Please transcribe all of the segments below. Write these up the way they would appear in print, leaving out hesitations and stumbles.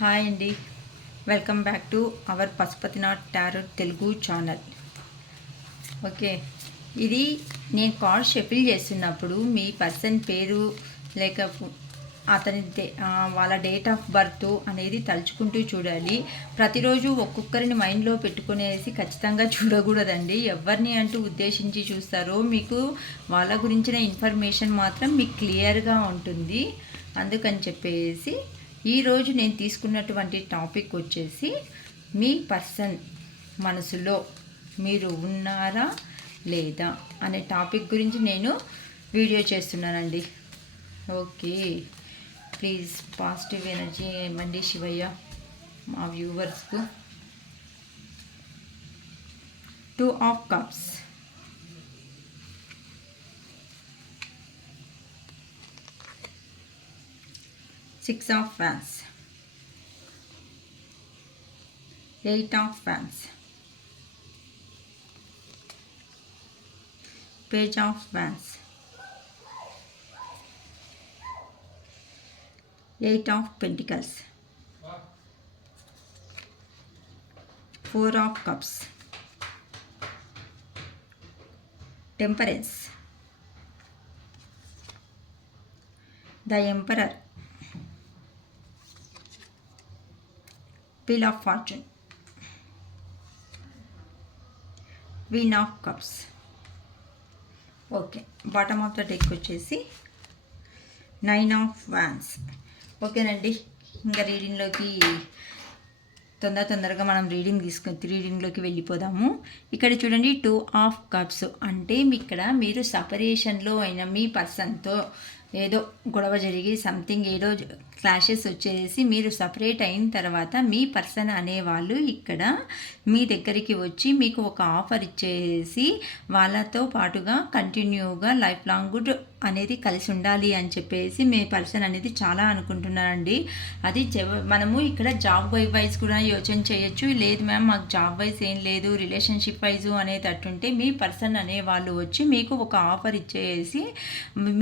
Hi అండి, welcome back to our Pashupatinath tarot Telugu channel. Okay, ఇది నేను కార్డ్ షఫిల్ చేస్తున్నప్పుడు మీ పర్సన్ పేరు లేక అతని వాళ్ళ డేట్ ఆఫ్ బర్త్ అనేది తలుచుకుంటూ చూడాలి. ప్రతిరోజు ఒక్కొక్కరిని మైండ్లో పెట్టుకునేసి ఖచ్చితంగా చూడకూడదండి. ఎవరిని అంటూ ఉద్దేశించి చూస్తారో మీకు వాళ్ళ గురించిన ఇన్ఫర్మేషన్ మాత్రం మీకు క్లియర్గా ఉంటుంది. అందుకని చెప్పేసి ఈరోజు నేను తీసుకున్నటువంటి టాపిక్ వచ్చేసి మీ పర్సన్ మనసులో మీరు ఉన్నారా లేదా అనే టాపిక్ గురించి నేను వీడియో చేస్తున్నానండి. ఓకే, ప్లీజ్ పాజిటివ్ ఎనర్జీ ఇవ్వండి శివయ్య మా వ్యూవర్స్కు. 2 of Cups, Six of Wands, 8 of Wands, Page of Wands, 8 of Pentacles, 4 of Cups, Temperance, the Emperor, Wheel of Fortune, Queen of Cups. Okay, bottom of the deck వచ్చేసి 9 of Wands. ఓకేనండి, ఇంకా రీడింగ్లోకి తొందరగా మనం రీడింగ్లోకి వెళ్ళిపోదాము. ఇక్కడ చూడండి 2 of Cups అంటే ఇక్కడ మీరు సపరేషన్లో అయిన మీ పర్సన్తో ఏదో గొడవ జరిగి సంథింగ్ ఏదో క్లాషెస్ వచ్చేసి మీరు సపరేట్ అయిన తర్వాత మీ పర్సన్ అనేవాళ్ళు ఇక్కడ మీ దగ్గరికి వచ్చి మీకు ఒక ఆఫర్ ఇచ్చేసి వాళ్ళతో పాటుగా కంటిన్యూగా లైఫ్ లాంగ్ అనేది కలిసి ఉండాలి అని చెప్పేసి మీ పర్సన్ అనేది చాలా అనుకుంటున్నారండి. అది మనము ఇక్కడ జాబ్ వైజ్ కూడా యోచన చేయొచ్చు. లేదు మ్యామ్ మాకు జాబ్ వైజ్ ఏం లేదు, రిలేషన్షిప్ వైజ్ అనేటట్టుంటే మీ పర్సన్ అనేవాళ్ళు వచ్చి మీకు ఒక ఆఫర్ ఇచ్చేసి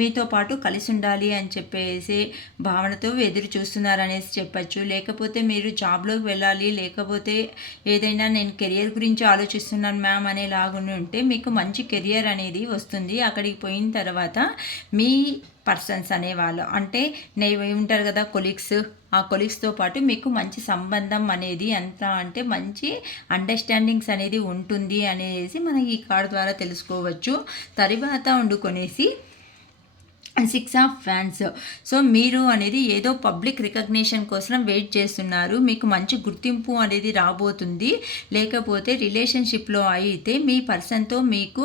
మీతో పాటు కలిసి ఉండాలి అని చెప్పేసి భావనతో ఎదురు చూస్తున్నారనేసి చెప్పచ్చు. లేకపోతే మీరు జాబ్లోకి వెళ్ళాలి, లేకపోతే ఏదైనా నేను కెరియర్ గురించి ఆలోచిస్తున్నాను మ్యామ్ అనేలాగా ఉంటే మీకు మంచి కెరియర్ అనేది వస్తుంది. అక్కడికి పోయిన తర్వాత మీ పర్సన్స్ అనేవాళ్ళు అంటే ఉంటారు కదా కొలీగ్స్, ఆ కొలీగ్స్తో పాటు మీకు మంచి సంబంధం అనేది ఎంత అంటే మంచి అండర్స్టాండింగ్స్ అనేది ఉంటుంది అనేసి మనం ఈ కార్డు ద్వారా తెలుసుకోవచ్చు. తర్వాత వండుకొనేసి 6 of Wands. సో మీరు అనేది ఏదో పబ్లిక్ రికగ్నిషన్ కోసం వెయిట్ చేస్తున్నారు. మీకు మంచి గుర్తింపు అనేది రాబోతుంది. లేకపోతే రిలేషన్షిప్లో అయితే మీ పర్సన్తో మీకు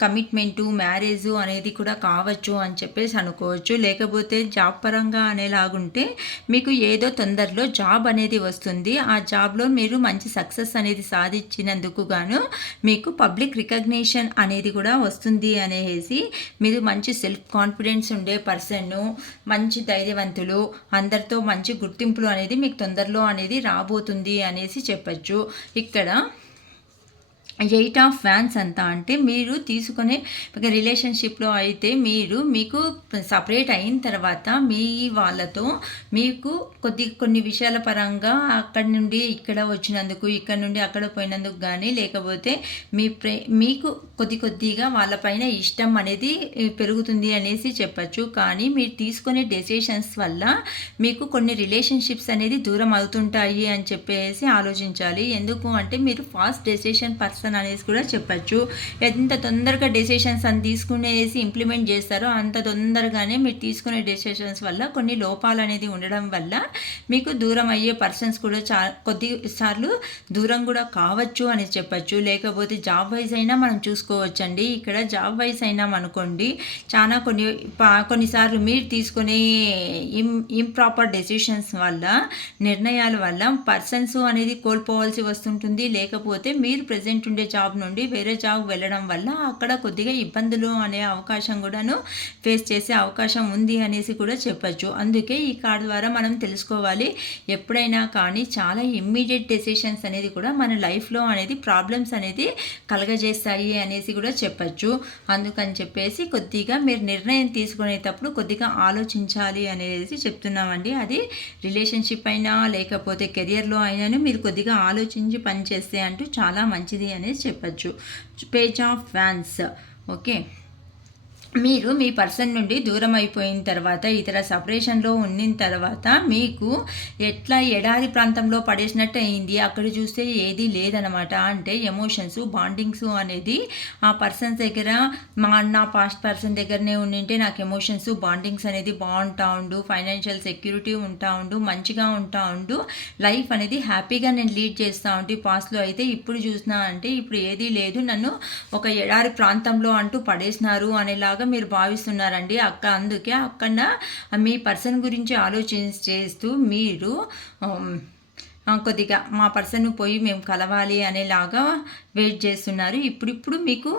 కమిట్మెంటు మ్యారేజ్ అనేది కూడా కావచ్చు అని చెప్పేసి అనుకోవచ్చు. లేకపోతే జాబ్ పరంగా అనేలాగుంటే మీకు ఏదో తొందరలో జాబ్ అనేది వస్తుంది. ఆ జాబ్లో మీరు మంచి సక్సెస్ అనేది సాధించినందుకు గాను మీకు పబ్లిక్ రికగ్నిషన్ అనేది కూడా వస్తుంది అనేసి మీరు మంచి సెల్ఫ్ కాన్ఫిడెన్స్ ఉండే పర్సన్, మంచి ధైర్యవంతులు, అందరితో మంచి గుర్తింపులు అనేది మీకు తొందరలో అనేది రాబోతుంది అనేసి చెప్పచ్చు. ఇక్కడ 8 of Wands అంతా అంటే మీరు తీసుకునే రిలేషన్షిప్లో అయితే మీకు సపరేట్ అయిన తర్వాత మీ వాళ్ళతో మీకు కొన్ని విషయాల పరంగా అక్కడి నుండి ఇక్కడ వచ్చినందుకు, ఇక్కడ నుండి అక్కడ పోయినందుకు కానీ, లేకపోతే మీకు కొద్దిగా వాళ్ళపైన ఇష్టం అనేది పెరుగుతుంది అనేసి చెప్పచ్చు. కానీ మీరు తీసుకునే డెసిషన్స్ వల్ల మీకు కొన్ని రిలేషన్షిప్స్ అనేది దూరం అవుతుంటాయి అని చెప్పేసి ఆలోచించాలి. ఎందుకు అంటే మీరు ఫాస్ట్ డెసిషన్ పర్సన్ అనేసి కూడా చెప్పచ్చు. ఎంత తొందరగా డెసిషన్స్ అని తీసుకునేసి ఇంప్లిమెంట్ చేస్తారో అంత తొందరగానే మీరు తీసుకునే డెసిషన్స్ వల్ల కొన్ని లోపాలు అనేది ఉండడం వల్ల మీకు దూరం అయ్యే పర్సన్స్ కూడా కొద్దిసార్లు దూరం కూడా కావచ్చు అని చెప్పచ్చు. లేకపోతే జాబ్ వైజ్ అయినా మనం చూసుకోవచ్చండి. ఇక్కడ జాబ్ వైజ్ అయినా అనుకోండి, చాలా కొన్నిసార్లు మీరు తీసుకునే ఇంప్రాపర్ డెసిషన్స్ వల్ల, నిర్ణయాల వల్ల పర్సన్స్ అనేది కోల్పోవాల్సి వస్తుంటుంది. లేకపోతే మీరు ప్రెజెంట్ ఉండే జాబ్ నుండి వేరే జాబ్ వెళ్ళడం వల్ల అక్కడ కొద్దిగా ఇబ్బందులు అనే అవకాశం కూడాను ఫేస్ చేసే అవకాశం ఉంది అనేసి కూడా చెప్పచ్చు. అందుకే ఈ కార్డు ద్వారా మనం తెలుసుకోవాలి. ఎప్పుడైనా కానీ చాలా ఇమ్మీడియట్ డెసిషన్స్ అనేది కూడా మన లైఫ్లో అనేది ప్రాబ్లమ్స్ అనేది కలగజేస్తాయి అనేసి కూడా చెప్పచ్చు. అందుకని చెప్పేసి కొద్దిగా మీరు నిర్ణయం తీసుకునేటప్పుడు కొద్దిగా ఆలోచించాలి అనేది చెప్తున్నామండి. అది రిలేషన్షిప్ అయినా లేకపోతే కెరియర్లో అయినా మీరు కొద్దిగా ఆలోచించి పనిచేస్తే అంటూ చాలా మంచిది అనేది చెప్పచ్చు. Page of wands. ఓకే, మీరు మీ పర్సన్ నుండి దూరం అయిపోయిన తర్వాత ఇతర సపరేషన్లో ఉన్న తర్వాత మీకు ఎట్లా ఎడారి ప్రాంతంలో పడేసినట్టు అయింది. అక్కడ చూస్తే ఏది లేదనమాట. అంటే ఎమోషన్స్ బాండింగ్స్ అనేది ఆ పర్సన్స్ దగ్గర నా పాస్ట్ పర్సన్ దగ్గరనే ఉండింటే నాకు ఎమోషన్స్ బాండింగ్స్ అనేది బాగుంటా ఉండు, ఫైనాన్షియల్ సెక్యూరిటీ ఉంటా ఉండు, మంచిగా ఉంటా ఉండు, లైఫ్ అనేది హ్యాపీగా నేను లీడ్ చేస్తూ ఉంటే పాస్ట్లో అయితే ఇప్పుడు చూసినా అంటే ఇప్పుడు ఏదీ లేదు, నన్ను ఒక ఎడారి ప్రాంతంలో అంటూ పడేసినారు అనేలాగా మీరు భావిస్తున్నారండి అందుకే అక్కడ మీ పర్సన్ గురించి చేస్తూ మీరు కొద్దిగా మా పర్సన్ పోయి మేము కలవాలి అనేలాగా వెయిట్ చేస్తున్నారు. ఇప్పుడిప్పుడు మీకు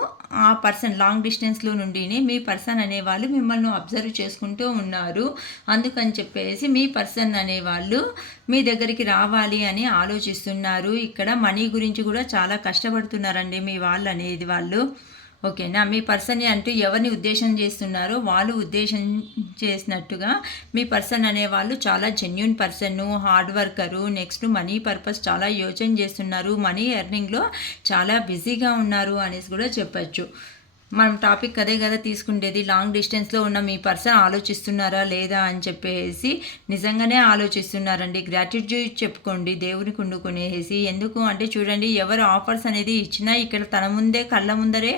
ఆ పర్సన్ లాంగ్ డిస్టెన్స్లో నుండినే మీ పర్సన్ అనేవాళ్ళు మిమ్మల్ని అబ్జర్వ్ చేసుకుంటూ ఉన్నారు. అందుకని చెప్పేసి మీ పర్సన్ అనేవాళ్ళు మీ దగ్గరికి రావాలి అని ఆలోచిస్తున్నారు. ఇక్కడ మనీ గురించి కూడా చాలా కష్టపడుతున్నారండి మీ వాళ్ళు. ఓకేనా, మీ పర్సన్ అంటూ ఎవరిని ఉద్దేశం చేస్తున్నారో వాళ్ళు ఉద్దేశం చేసినట్టుగా మీ పర్సన్ అనేవాళ్ళు చాలా genuine person, hard worker, next money purpose చాలా యోచన చేస్తున్నారు, మనీ ఎర్నింగ్లో చాలా బిజీగా ఉన్నారు అనేసి కూడా చెప్పచ్చు. మనం టాపిక్ అదే కదా తీసుకుంటేది. లాంగ్ డిస్టెన్స్లో ఉన్న మీ పర్సన్ ఆలోచిస్తున్నారా లేదా అని చెప్పేసి నిజంగానే ఆలోచిస్తున్నారండి. గ్రాటిట్యూడ్ చెప్పుకోండి దేవునికి వండుకునేసి. ఎందుకు అంటే చూడండి, ఎవరు ఆఫర్స్ అనేది ఇచ్చినా ఇక్కడ తన ముందే కళ్ళ ముందరే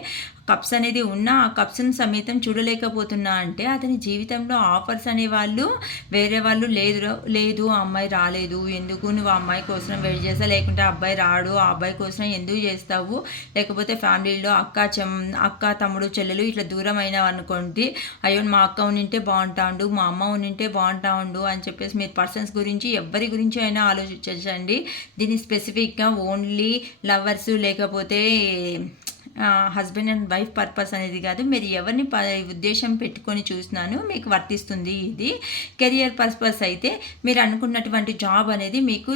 కప్స్ అనేది ఉన్నా ఆ కప్స్ని సమేతం చూడలేకపోతున్నా అంటే అతని జీవితంలో ఆఫర్స్ అనేవాళ్ళు వేరే వాళ్ళు లేదు ఆ అమ్మాయి రాలేదు, ఎందుకు నువ్వు ఆ అమ్మాయి కోసం వెయిట్ చేస్తా, లేకుంటే అబ్బాయి రాడు ఆ అబ్బాయి కోసం ఎందుకు చేస్తావు, లేకపోతే ఫ్యామిలీలో అక్క తమ్ముడు చెల్లెలు ఇట్లా దూరం అయినావు అనుకోండి, అయ్యో మా అక్క ఉంటే బాగుంటాండు, మా అమ్మ ఉంటే బాగుంటాండు అని చెప్పేసి మీరు పర్సన్స్ గురించి ఎవరి గురించి అయినా ఆలోచించండి. దీన్ని స్పెసిఫిక్గా ఓన్లీ లవర్స్ లేకపోతే హస్బెండ్ అండ్ వైఫ్ పర్పస్ అనేది కాదు, మీరు ఎవరిని ఉద్దేశం పెట్టుకొని చూసినాను మీకు వర్తిస్తుంది. ఇది కెరియర్ పర్పస్ అయితే మీరు అనుకున్నటువంటి జాబ్ అనేది మీకు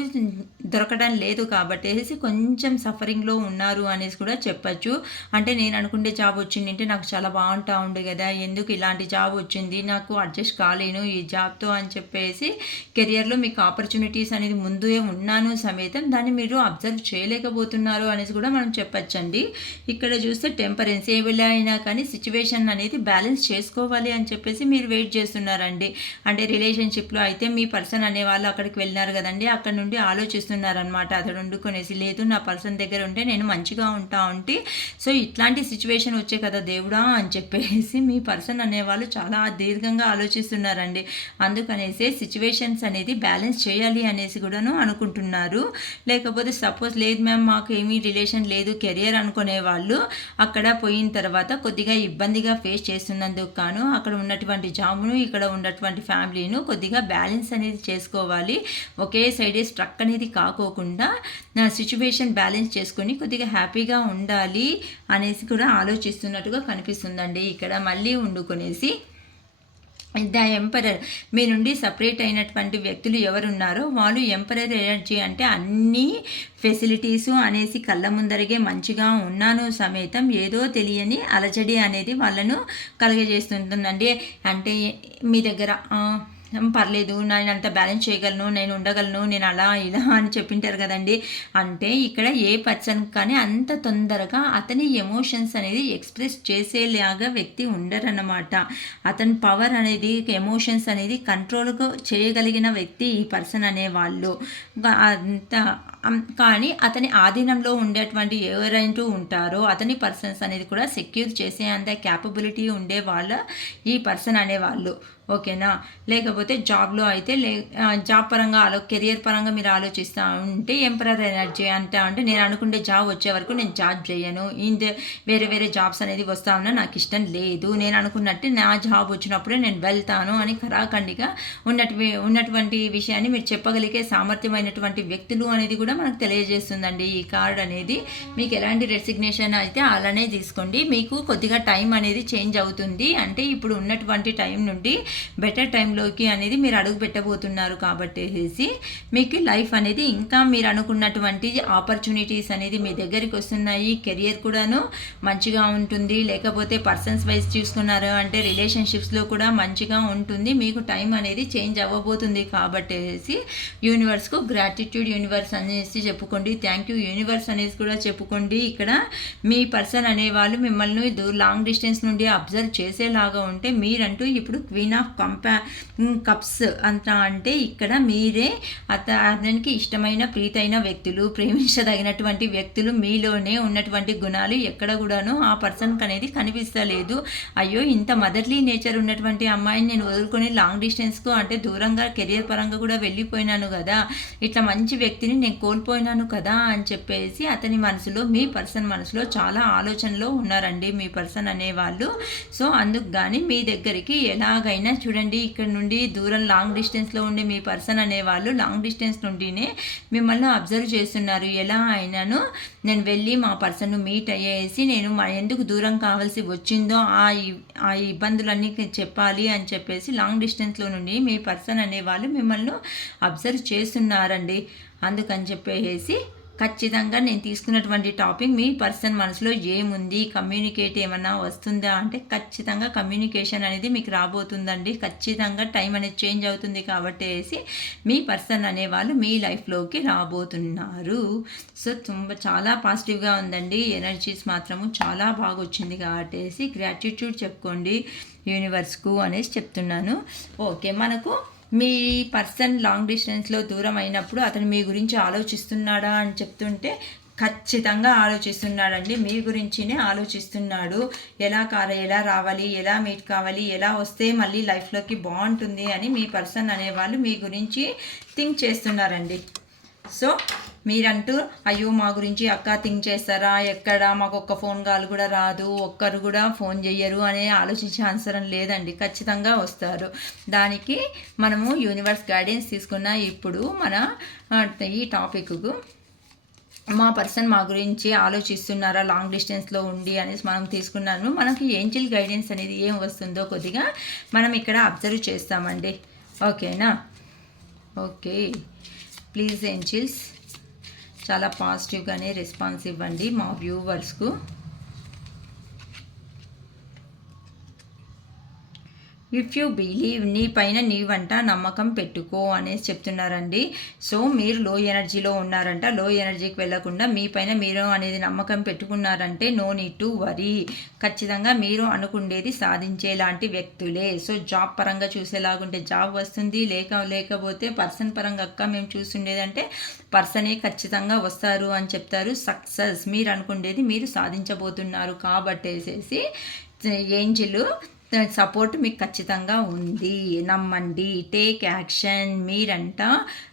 దొరకడం లేదు కాబట్టి కొంచెం సఫరింగ్లో ఉన్నారు అనేసి కూడా చెప్పచ్చు. అంటే నేను అనుకునే జాబ్ వచ్చిందంటే నాకు చాలా బాగుంటా ఉండే కదా, ఎందుకు ఇలాంటి జాబ్ వచ్చింది, నాకు అడ్జస్ట్ కాలేను ఈ జాబ్తో అని చెప్పేసి కెరియర్లో మీకు ఆపర్చునిటీస్ అనేది ముందే ఉన్నాను సమేతం దాన్ని మీరు అబ్జర్వ్ చేయలేకపోతున్నారు అనేసి కూడా మనం చెప్పచ్చండి. ఇక్కడ చూస్తే టెంపరెన్స్ ఏ వేళ అయినా కానీ సిచ్యువేషన్ అనేది బ్యాలెన్స్ చేసుకోవాలి అని చెప్పేసి మీరు వెయిట్ చేస్తున్నారండి. అంటే రిలేషన్షిప్లో అయితే మీ పర్సన్ అనేవాళ్ళు అక్కడికి వెళ్ళినారు కదండి, అక్కడ నుండి ఆలోచిస్తున్నారనమాట. అతడు వండుకొనేసి లేదు నా పర్సన్ దగ్గర ఉంటే నేను మంచిగా ఉంటా ఉంటే సో ఇట్లాంటి సిచ్యువేషన్ వచ్చే కదా దేవుడా అని చెప్పేసి మీ పర్సన్ అనేవాళ్ళు చాలా దీర్ఘంగా ఆలోచిస్తున్నారండి. అందుకనేసి సిచ్యువేషన్స్ అనేది బ్యాలెన్స్ చేయాలి అనేసి కూడాను అనుకుంటున్నారు. లేకపోతే సపోజ్ లేదు మ్యామ్ మాకు ఏమీ రిలేషన్ లేదు కెరియర్ అనుకునే వాళ్ళు అక్కడ పోయిన తర్వాత కొద్దిగా ఇబ్బందిగా ఫేస్ చేస్తున్నందుకు గాను అక్కడ ఉన్నటువంటి జాబ్ను ఇక్కడ ఉన్నటువంటి ఫ్యామిలీను కొద్దిగా బ్యాలెన్స్ అనేది చేసుకోవాలి. ఒకే సైడే స్ట్రక్ అనేది కాకోకుండా నా సిచ్యువేషన్ బ్యాలెన్స్ చేసుకొని కొద్దిగా హ్యాపీగా ఉండాలి అనేసి కూడా ఆలోచిస్తున్నట్టుగా కనిపిస్తుందండి. ఇక్కడ మళ్ళీ వండుకొనేసి ద ఎంపరర్ మీ నుండి సపరేట్ అయినటువంటి వ్యక్తులు ఎవరున్నారో వాళ్ళు ఎంపరర్ ఎనర్జీ అంటే అన్ని ఫెసిలిటీసు అనేసి కళ్ళ ముందరగే మంచిగా ఉన్నాను సమేతం ఏదో తెలియని అలజడి అనేది వాళ్ళను కలుగజేస్తుందండి. అంటే మీ దగ్గర పర్లేదు నేను అంత బ్యాలెన్స్ చేయగలను, నేను ఉండగలను, నేను అలా ఇలా అని చెప్పింటారు కదండి. అంటే ఇక్కడ ఏ పర్సన్ కానీ అంత తొందరగా అతని ఎమోషన్స్ అనేది ఎక్స్ప్రెస్ చేసేలాగా వ్యక్తి ఉండరన్నమాట. అతని పవర్ అనేది ఎమోషన్స్ అనేది కంట్రోల్గా చేయగలిగిన వ్యక్తి ఈ పర్సన్ అనేవాళ్ళు. అంత కానీ అతని ఆధీనంలో ఉండేటువంటి ఎవరైనా ఉంటారో అతని పర్సన్స్ అనేది కూడా సెక్యూర్ చేసే అంత క్యాపబిలిటీ ఉండే వాళ్ళ ఈ పర్సన్ అనేవాళ్ళు. ఓకేనా. లేకపోతే జాబ్లో అయితే జాబ్ పరంగా కెరియర్ పరంగా మీరు ఆలోచిస్తూ ఉంటే ఎంపరర్ ఎనర్జీ అంటే నేను అనుకుంటే జాబ్ వచ్చే వరకు నేను జాబ్ చేయను, వేరే వేరే జాబ్స్ అనేది వస్తా ఉన్నా నాకు ఇష్టం లేదు, నేను అనుకున్నట్టు నా జాబ్ వచ్చినప్పుడే నేను వెళ్తాను అని ఖరాఖండిగా ఉన్నటువంటి విషయాన్ని మీరు చెప్పగలిగే సామర్థ్యమైనటువంటి వ్యక్తులు అనేది కూడా మనకు తెలియజేస్తుందండి ఈ కార్డ్ అనేది. మీకు ఎలాంటి రెసిగ్నేషన్ అయితే అలానే తీసుకోండి. మీకు కొద్దిగా టైం అనేది చేంజ్ అవుతుంది, అంటే ఇప్పుడు ఉన్నటువంటి టైం నుండి బెటర్ టైంలోకి అనేది మీరు అడుగు పెట్టబోతున్నారు కాబట్టి మీకు లైఫ్ అనేది ఇంకా మీరు అనుకున్నటువంటి ఆపర్చునిటీస్ అనేది మీ దగ్గరికి వస్తున్నాయి. కెరియర్ కూడాను మంచిగా ఉంటుంది, లేకపోతే పర్సన్స్ వైజ్ చూసుకున్నారు అంటే రిలేషన్షిప్స్లో కూడా మంచిగా ఉంటుంది. మీకు టైం అనేది చేంజ్ అవ్వబోతుంది కాబట్టి యూనివర్స్కు గ్రాటిట్యూడ్ యూనివర్స్ అనేసి చెప్పుకోండి, థ్యాంక్ యూ యూనివర్స్ అనేసి కూడా చెప్పుకోండి. ఇక్కడ మీ పర్సన్ అనేవాళ్ళు మిమ్మల్ని లాంగ్ డిస్టెన్స్ నుండి అబ్జర్వ్ చేసేలాగా ఉంటే మీరంటూ ఇప్పుడు క్వీన్ ఆఫ్ కప్స్ అంతా అంటే ఇక్కడ మీరే అతనికి ఇష్టమైన ప్రీతైన వ్యక్తులు, ప్రేమించదగినటువంటి వ్యక్తులు, మీలోనే ఉన్నటువంటి గుణాలు ఎక్కడ కూడాను ఆ పర్సన్కి అనేది కనిపిస్తలేదు. అయ్యో ఇంత మదర్లీ నేచర్ ఉన్నటువంటి అమ్మాయిని నేను వదులుకొని లాంగ్ డిస్టెన్స్కు అంటే దూరంగా కెరియర్ పరంగా కూడా వెళ్ళిపోయినాను కదా, ఇట్లా మంచి వ్యక్తిని నేను కోల్పోయినాను కదా అని చెప్పేసి అతని మనసులో, మీ పర్సన్ మనసులో చాలా ఆలోచనలో ఉన్నారండి మీ పర్సన్ అనేవాళ్ళు. సో అందుకు కానీ మీ దగ్గరికి ఎలాగైనా చూడండి, ఇక్కడ నుండి దూరం లాంగ్ డిస్టెన్స్లో ఉండే మీ పర్సన్ అనేవాళ్ళు లాంగ్ డిస్టెన్స్ నుండినే మిమ్మల్ని అబ్జర్వ్ చేస్తున్నారు. ఎలా అయినాను నేను వెళ్ళి మా పర్సన్ను మీట్ అయ్యేసి నేను ఎందుకు దూరం కావాల్సి వచ్చిందో ఆ ఇబ్బందులన్నీ చెప్పాలి అని చెప్పేసి లాంగ్ డిస్టెన్స్లో నుండి మీ పర్సన్ అనేవాళ్ళు మిమ్మల్ని అబ్జర్వ్ చేస్తున్నారండి. అందుకని చెప్పేసి ఖచ్చితంగా నేను తీసుకున్నటువంటి టాపిక్ మీ పర్సన్ మనసులో ఏముంది, కమ్యూనికేట్ ఏమన్నా వస్తుందా అంటే ఖచ్చితంగా కమ్యూనికేషన్ అనేది మీకు రాబోతుందండి. ఖచ్చితంగా టైం అనేది చేంజ్ అవుతుంది కాబట్టి మీ పర్సన్ అనేవాళ్ళు మీ లైఫ్లోకి రాబోతున్నారు. సో చాలా పాజిటివ్గా ఉందండి, ఎనర్జీస్ మాత్రము చాలా బాగా వచ్చింది కాబట్టి గ్రాటిట్యూడ్ చెప్పుకోండి యూనివర్స్కు అనేసి చెప్తున్నాను. ఓకే, మనకు మీ పర్సన్ లాంగ్ డిస్టెన్స్లో దూరం అయినప్పుడు అతను మీ గురించి ఆలోచిస్తున్నాడా అని చెప్తుంటే ఖచ్చితంగా ఆలోచిస్తున్నాడండి, మీ గురించినే ఆలోచిస్తున్నాడు. ఎలా రావాలి, ఎలా మీట్ కావాలి, ఎలా వస్తే మళ్ళీ లైఫ్లోకి బాగుంటుంది అని మీ పర్సన్ అనేవాళ్ళు మీ గురించి థింక్ చేస్తున్నారండి. సో మీరంటూ అయ్యో మా గురించి అక్క థింక్ చేస్తారా, ఎక్కడ మాకు ఒక్క ఫోన్ కాల్ కూడా రాదు, ఒక్కరు కూడా ఫోన్ చెయ్యరు అనే ఆలోచించే అవసరం లేదండి, ఖచ్చితంగా వస్తారు. దానికి మనము యూనివర్స్ గైడెన్స్ తీసుకున్న ఇప్పుడు మన ఈ టాపిక్కు మా పర్సన్ మా గురించి ఆలోచిస్తున్నారా లాంగ్ డిస్టెన్స్లో ఉండి అనేసి మనం తీసుకున్నాను. మనకి ఏంజిల్ గైడెన్స్ అనేది ఏం వస్తుందో కొద్దిగా మనం ఇక్కడ అబ్జర్వ్ చేస్తామండి. ఓకేనా? ఓకే, ప్లీజ్ ఏంజిల్స్ చాలా పాజిటివ్గానే రెస్పాన్స్ ఇవ్వండి మా వ్యూవర్స్కు. ఇఫ్ యూ బిలీవ్, నీ పైన నీవంట నమ్మకం పెట్టుకో అనేసి చెప్తున్నారండి. సో మీరు లో ఎనర్జీలో ఉన్నారంట, లో ఎనర్జీకి వెళ్ళకుండా మీ పైన మీరు అనేది నమ్మకం పెట్టుకున్నారంటే నో నీడ్ టు వరీ. ఖచ్చితంగా మీరు అనుకుండేది సాధించేలాంటి వ్యక్తులే. సో జాబ్ పరంగా చూసేలాగుంటే జాబ్ వస్తుంది, లేకపోతే పర్సన్ పరంగా అక్క మేము చూస్తుండేదంటే పర్సనే ఖచ్చితంగా వస్తారు అని చెప్తారు. సక్సెస్ మీరు అనుకుండేది మీరు సాధించబోతున్నారు కాబట్టి ఏంజిల్ సపోర్ట్ మీకు ఖచ్చితంగా ఉంది. నమ్మండి, టేక్ యాక్షన్. మీరంతా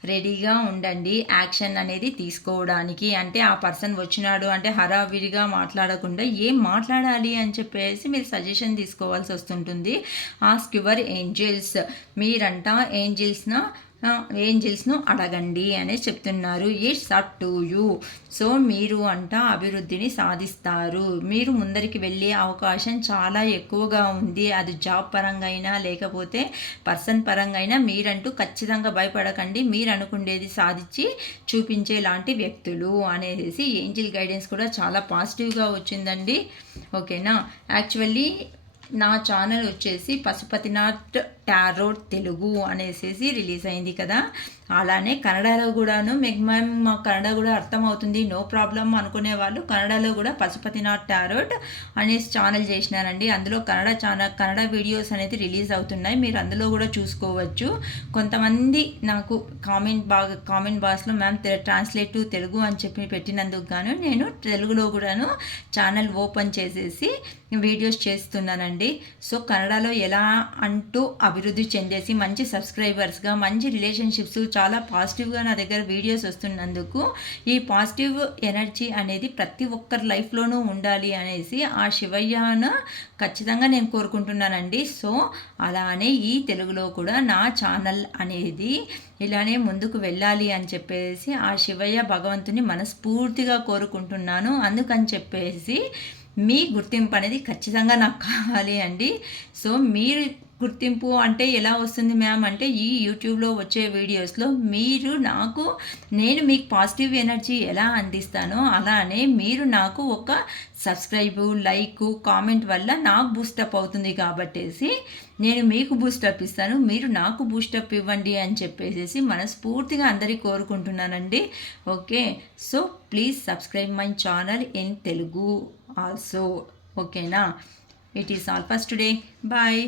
రెడీగా ఉండండి యాక్షన్ అనేది తీసుకోవడానికి. అంటే ఆ పర్సన్ వచ్చినాడు అంటే హడావిడిగా మాట్లాడకుండా ఏం మాట్లాడాలి అని చెప్పేసి మీరు సజెషన్ తీసుకోవాల్సి వస్తుంటుంది. ఆస్క్ యువర్ ఏంజిల్స్, మీరంతా ఏంజిల్స్ను అడగండి అని చెప్తున్నారు. It's up to you. So మీరు అభివృద్ధిని సాధిస్తారు. మీరు ముందరికి వెళ్ళే అవకాశం చాలా ఎక్కువగా ఉంది. అది జాబ్ పరంగా అయినా లేకపోతే పర్సన్ పరంగా అయినా మీరంటూ ఖచ్చితంగా భయపడకండి. మీరు అనుకునేది సాధించి చూపించేలాంటి వ్యక్తులు అనేసి ఏంజిల్ గైడెన్స్ కూడా చాలా పాజిటివ్గా వచ్చిందండి. ఓకేనా? యాక్చువల్లీ నా ఛానల్ వచ్చేసి పశుపతినాథ్ టారోట్ తెలుగు అనేసి రిలీజ్ అయింది కదా, అలానే కన్నడలో కూడాను మ్యామ్ మాకు కన్నడ కూడా అర్థమవుతుంది నో ప్రాబ్లం అనుకునే వాళ్ళు కన్నడలో కూడా పశుపతినాథ్ టారోట్ అనేసి ఛానల్ చేసినారండి. అందులో కన్నడ వీడియోస్ అనేది రిలీజ్ అవుతున్నాయి, మీరు అందులో కూడా చూసుకోవచ్చు. కొంతమంది నాకు కామెంట్ బాక్స్లో మ్యామ్ ట్రాన్స్లేట్ టు తెలుగు అని చెప్పి పెట్టినందుకు గాను నేను తెలుగులో కూడాను ఛానల్ ఓపెన్ చేసేసి వీడియోస్ చేస్తున్నానండి. సో కన్నడలో ఎలా అంటూ అభివృద్ధి చెందేసి మంచి సబ్స్క్రైబర్స్గా మంచి రిలేషన్షిప్స్ చాలా పాజిటివ్గా నా దగ్గర వీడియోస్ వస్తున్నందుకు ఈ పాజిటివ్ ఎనర్జీ అనేది ప్రతి ఒక్కరి లైఫ్లోనూ ఉండాలి అనేసి ఆ శివయ్యను ఖచ్చితంగా నేను కోరుకుంటున్నానండి. సో అలానే ఈ తెలుగులో కూడా నా ఛానల్ అనేది ఇలానే ముందుకు వెళ్ళాలి అని చెప్పేసి ఆ శివయ్య భగవంతుని మనస్ఫూర్తిగా కోరుకుంటున్నాను. అందుకని చెప్పేసి మీ గుర్తింపు అనేది ఖచ్చితంగా నాకు కావాలి అండి. సో మీరు గుర్తింపు అంటే ఎలా వస్తుంది మ్యామ్ అంటే ఈ యూట్యూబ్లో వచ్చే వీడియోస్లో నేను మీకు పాజిటివ్ ఎనర్జీ ఎలా అందిస్తానో అలానే మీరు నాకు ఒక సబ్స్క్రైబు లైక్ కామెంట్ వల్ల నాకు బూస్టప్ అవుతుంది కాబట్టేసి నేను మీకు బూస్టప్ ఇస్తాను, మీరు నాకు బూస్టప్ ఇవ్వండి అని చెప్పేసి మనస్ఫూర్తిగా అందరికీ కోరుకుంటున్నానండి. Okay, so please subscribe my channel in Telugu also. ఓకేనా? It is all for today. Bye.